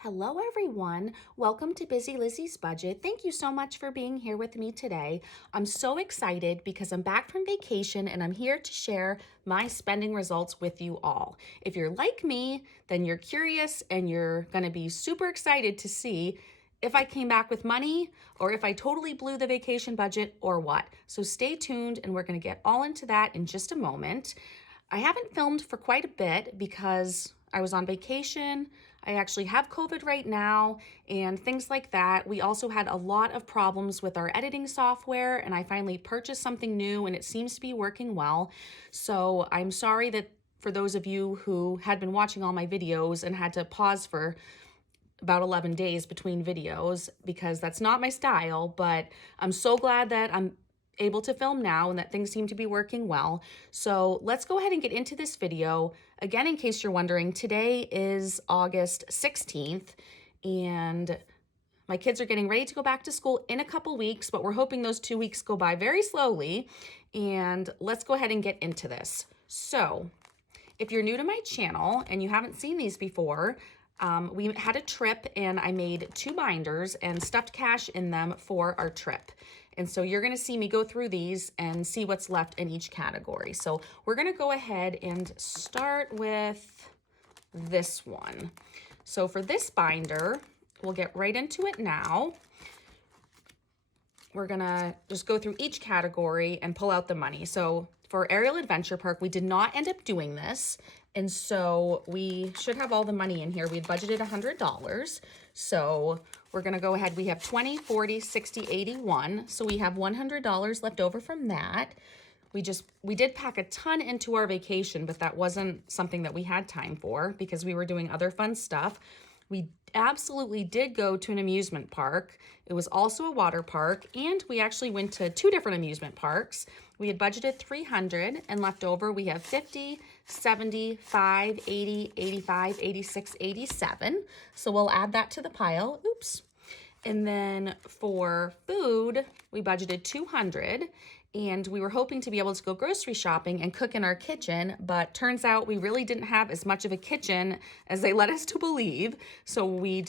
Hello everyone. Welcome to Busy Lizzie's Budget. Thank you so much for being here with me today. I'm so excited because I'm back from vacation and I'm here to share my spending results with you all. If you're like me, then you're curious and you're going to be super excited to see if I came back with money or if I totally blew the vacation budget or what. So stay tuned and we're going to get all into that in just a moment. I haven't filmed for quite a bit because I was on vacation. I actually have COVID right now and things like that. We also had a lot of problems with our editing software and I finally purchased something new and it seems to be working well. So I'm sorry that for those of you who had been watching all my videos and had to pause for about 11 days between videos because that's not my style, but I'm so glad that I'm able to film now and that things seem to be working well. So let's go ahead and get into this video. Again, in case you're wondering, today is August 16th and my kids are getting ready to go back to school in a couple weeks, but we're hoping those 2 weeks go by very slowly. And let's go ahead and get into this. So if you're new to my channel and you haven't seen these before, we had a trip and I made 2 binders and stuffed cash in them for our trip. And so you're gonna see me go through these and see what's left in each category. So we're gonna go ahead and start with this one. So for this binder, we'll get right into it now. We're gonna just go through each category and pull out the money. So for Aerial Adventure Park, we did not end up doing this. And so we should have all the money in here. We had budgeted $100. So we're gonna go ahead. We have 20, 40, 60, 81. So we have $100 left over from that. We did pack a ton into our vacation, but that wasn't something that we had time for because we were doing other fun stuff. We absolutely did go to an amusement park. It was also a water park, and we actually went to 2 different amusement parks. We had budgeted $300 and left over we have 50, 75, 80, 85, 86, 87. So we'll add that to the pile. Oops. And then for food, we budgeted $200 and we were hoping to be able to go grocery shopping and cook in our kitchen, but turns out we really didn't have as much of a kitchen as they led us to believe. So we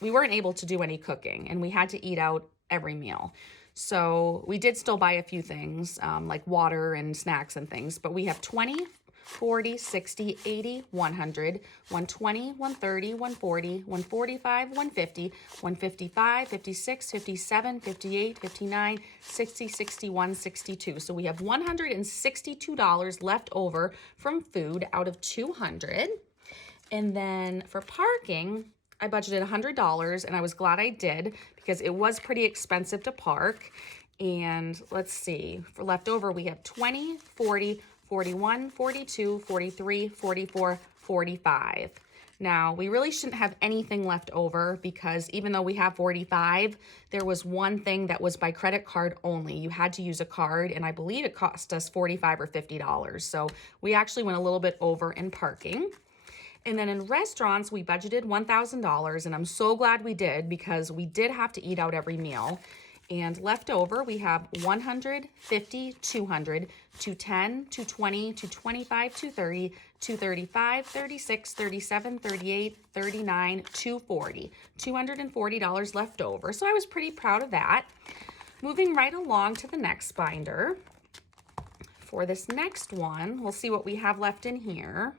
weren't able to do any cooking and we had to eat out every meal. So we did still buy a few things like water and snacks and things, but we have 20, 40, 60, 80, 100, 120, 130, 140, 145, 150, 155, 56, 57, 58, 59, 60, 61, 62. So we have $162 left over from food out of 200. And then for parking, I budgeted $100 and I was glad I did because it was pretty expensive to park. And let's see, for leftover, we have 20, 40, 41, 42, 43, 44, 45. Now, we really shouldn't have anything left over because even though we have 45, there was one thing that was by credit card only. You had to use a card, and I believe it cost us $45 or $50. So we actually went a little bit over in parking. And then in restaurants, we budgeted $1,000, and I'm so glad we did because we did have to eat out every meal. And left over, we have 100, 50, 200, 210, 220, 225, 230, 235, 36, 37, 38, 39, 240. $240 left over. So I was pretty proud of that. Moving right along to the next binder. For this next one, we'll see what we have left in here.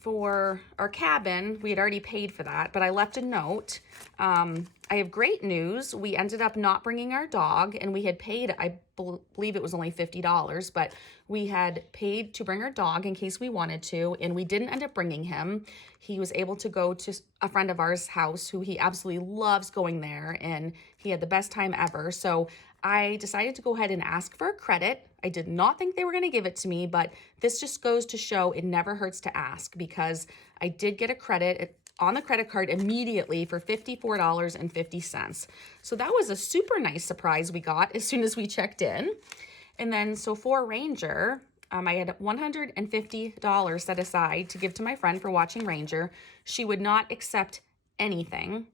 For our cabin, we had already paid for that, but I left a note. I have great news. We ended up not bringing our dog, and we had paid, I believe it was only $50, but we had paid to bring our dog in case we wanted to, and we didn't end up bringing him. He was able to go to a friend of ours' house who he absolutely loves going there, and he had the best time ever. So I decided to go ahead and ask for a credit. I did not think they were going to give it to me, but this just goes to show it never hurts to ask because I did get a credit on the credit card immediately for $54.50. So that was a super nice surprise we got as soon as we checked in. And then so for Ranger, I had $150 set aside to give to my friend for watching Ranger. She would not accept anything.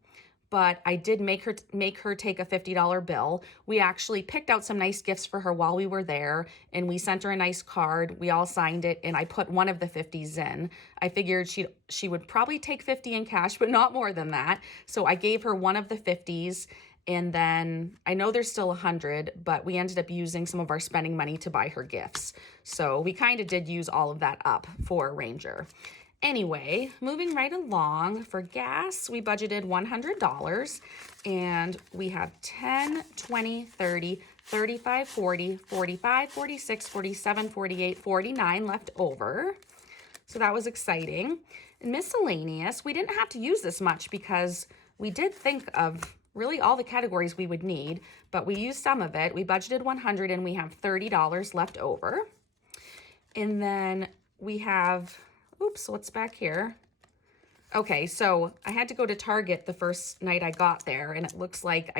but I did make her take a $50 bill. We actually picked out some nice gifts for her while we were there, and we sent her a nice card. We all signed it, and I put one of the 50s in. I figured she would probably take 50 in cash, but not more than that. So I gave her one of the 50s, and then I know there's still 100, but we ended up using some of our spending money to buy her gifts. So we kind of did use all of that up for Ranger. Anyway, moving right along, for gas, we budgeted $100, and we have 10, 20, 30, 35, 40, 45, 46, 47, 48, 49 left over. So that was exciting. And miscellaneous, we didn't have to use this much because we did think of really all the categories we would need, but we used some of it. We budgeted $100 and we have $30 left over. And then we have, oops, what's back here? Okay, so I had to go to Target the first night I got there, and it looks like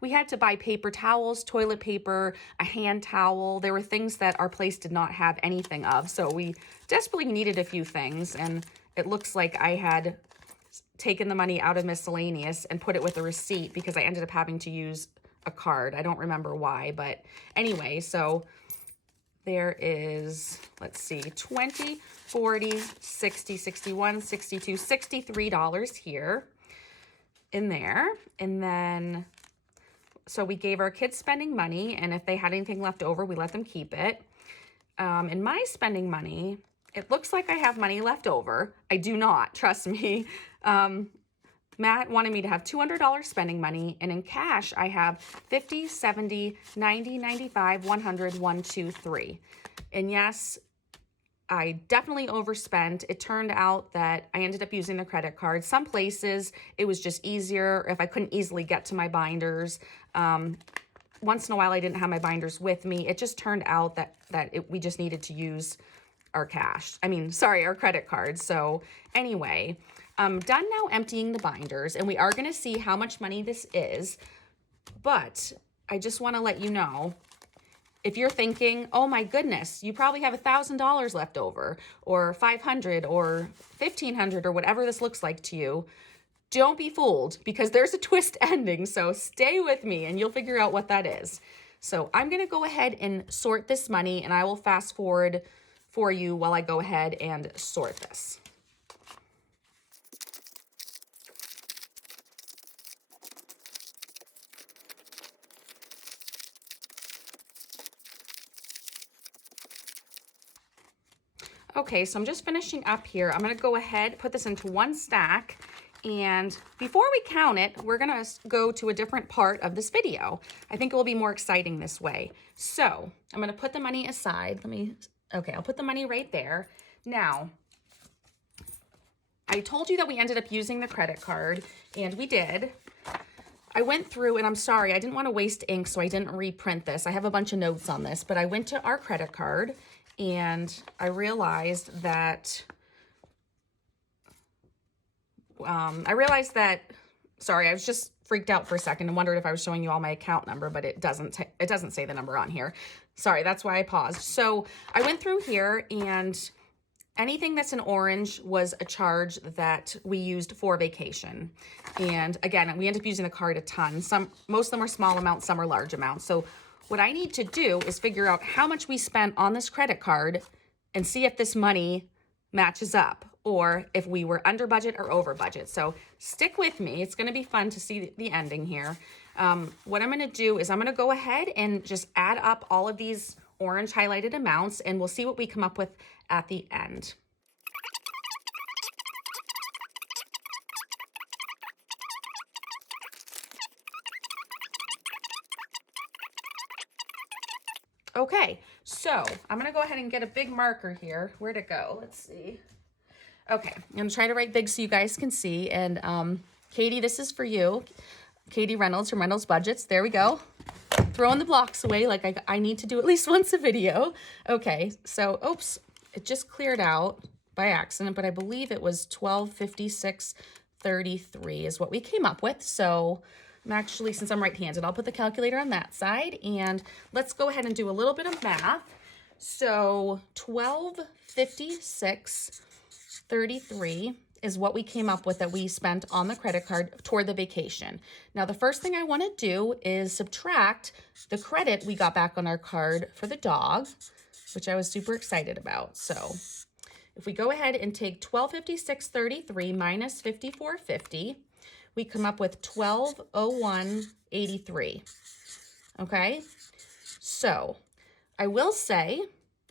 we had to buy paper towels, toilet paper, a hand towel. There were things that our place did not have anything of, so we desperately needed a few things, and it looks like I had taken the money out of miscellaneous and put it with a receipt because I ended up having to use a card. I don't remember why, but anyway, so there is, let's see, 20, 40, 60, 61, 62, $63 here in there. And then, so we gave our kids spending money, and if they had anything left over, we let them keep it. In my spending money, it looks like I have money left over. I do not, trust me. Matt wanted me to have $200 spending money, and in cash, I have 50, 70, 90, 95, 100, 1, 2, 3. And yes, I definitely overspent. It turned out that I ended up using the credit card. Some places, it was just easier if I couldn't easily get to my binders. Once in a while, I didn't have my binders with me. It just turned out that we just needed to use our our credit card. So anyway, I'm done now emptying the binders, and we are going to see how much money this is. But I just want to let you know, if you're thinking, oh my goodness, you probably have $1,000 left over, or 500 or 1,500 or whatever this looks like to you, don't be fooled, because there's a twist ending. So stay with me and you'll figure out what that is. So I'm going to go ahead and sort this money, and I will fast forward for you while I go ahead and sort this. Okay, so I'm just finishing up here. I'm going to go ahead, put this into one stack, and before we count it, we're going to go to a different part of this video. I think it will be more exciting this way. So I'm going to put the money aside. Okay, I'll put the money right there. Now, I told you that we ended up using the credit card, and we did. I went through, and I'm sorry, I didn't want to waste ink, so I didn't reprint this. I have a bunch of notes on this, but I went to our credit card, and I realized that, sorry, I was just freaked out for a second and wondered if I was showing you all my account number, but it doesn't say the number on here. Sorry, that's why I paused. So I went through here, and anything that's in orange was a charge that we used for vacation. And again, we ended up using the card a ton. Most of them are small amounts, some are large amounts. So what I need to do is figure out how much we spent on this credit card and see if this money matches up, or if we were under budget or over budget. So stick with me. It's going to be fun to see the ending here. What I'm going to do is I'm going to go ahead and just add up all of these orange highlighted amounts, and we'll see what we come up with at the end. Okay, so I'm going to go ahead and get a big marker here. Where'd it go? Let's see. Okay, I'm going to try to write big so you guys can see. And Katie, this is for you. Katie Reynolds from Reynolds Budgets. There we go. Throwing the blocks away like I need to do at least once a video. Okay, so, oops, it just cleared out by accident, but I believe it was $1256.33 is what we came up with. So I'm actually, since I'm right-handed, I'll put the calculator on that side, and let's go ahead and do a little bit of math. So $1256.33 is what we came up with that we spent on the credit card toward the vacation. Now, the first thing I want to do is subtract the credit we got back on our card for the dog, which I was super excited about. So if we go ahead and take $1256.33 minus $54.50, we come up with $1201.83. Okay, so I will say,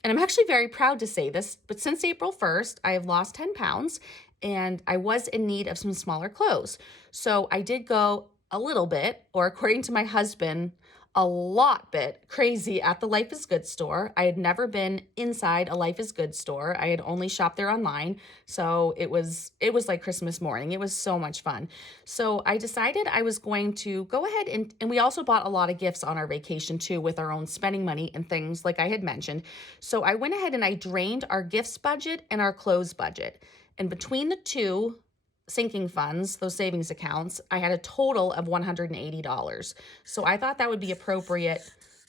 and I'm actually very proud to say this, but since April 1st, I have lost 10 pounds and I was in need of some smaller clothes. So I did go a little bit, or according to my husband, a lot bit crazy at the Life is Good store. I had never been inside a Life is Good store. I had only shopped there online. So it was like Christmas morning. It was so much fun. So I decided I was going to go ahead and we also bought a lot of gifts on our vacation too, with our own spending money and things like I had mentioned. So I went ahead and I drained our gifts budget and our clothes budget. And between the two sinking funds, those savings accounts, I had a total of $180. So I thought that would be appropriate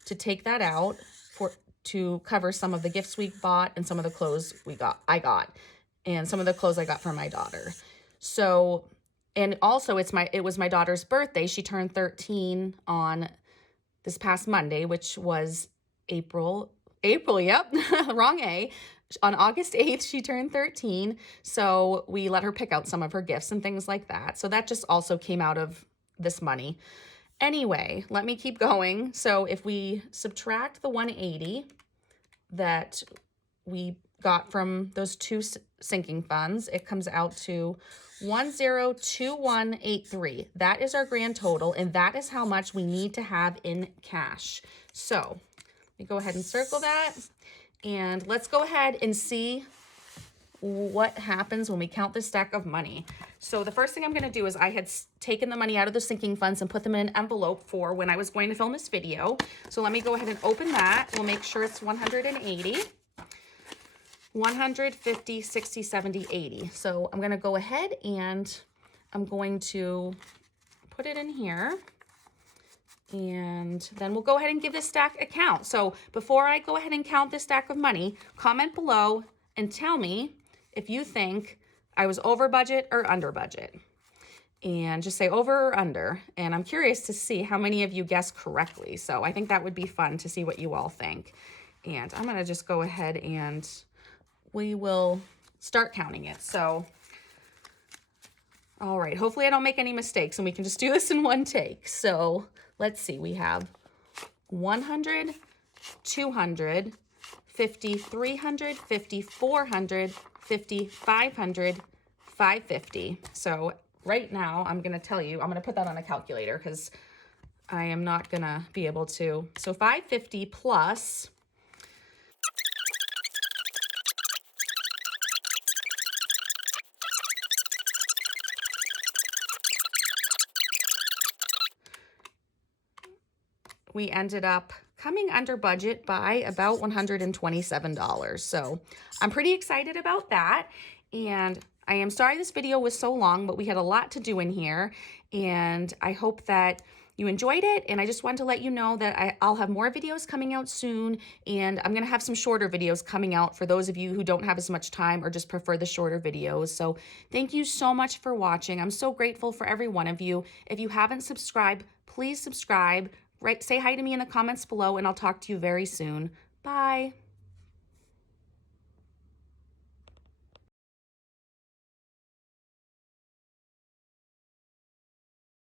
to take that out to cover some of the gifts we bought and some of the clothes I got, and some of the clothes I got for my daughter. So, and also it was my daughter's birthday. She turned 13 on this past Monday, which was April, yep, wrong A. On August 8th, she turned 13, so we let her pick out some of her gifts and things like that. So that just also came out of this money. Anyway, let me keep going. So if we subtract the 180 that we got from those two sinking funds, it comes out to 102183. That is our grand total, and that is how much we need to have in cash. So let me go ahead and circle that. And let's go ahead and see what happens when we count this stack of money. So the first thing I'm going to do is I had taken the money out of the sinking funds and put them in an envelope for when I was going to film this video. So let me go ahead and open that. We'll make sure it's 180, 150, 60, 70, 80. So I'm going to go ahead and I'm going to put it in here. And then we'll go ahead and give this stack a count. So before I go ahead and count this stack of money, comment below and tell me if you think I was over budget or under budget. And just say over or under. And I'm curious to see how many of you guessed correctly. So I think that would be fun to see what you all think. And I'm going to just go ahead and we will start counting it. So, all right, hopefully I don't make any mistakes and we can just do this in one take. So let's see, we have 100, 200, 50, 300, 50, 400, 50, 500, 550. So right now, I'm going to tell you, I'm going to put that on a calculator because I am not going to be able to. So 550 plus we ended up coming under budget by about $127. So I'm pretty excited about that. And I am sorry this video was so long, but we had a lot to do in here. And I hope that you enjoyed it. And I just wanted to let you know that I'll have more videos coming out soon. And I'm going to have some shorter videos coming out for those of you who don't have as much time or just prefer the shorter videos. So thank you so much for watching. I'm so grateful for every one of you. If you haven't subscribed, please subscribe. Say hi to me in the comments below, and I'll talk to you very soon. Bye.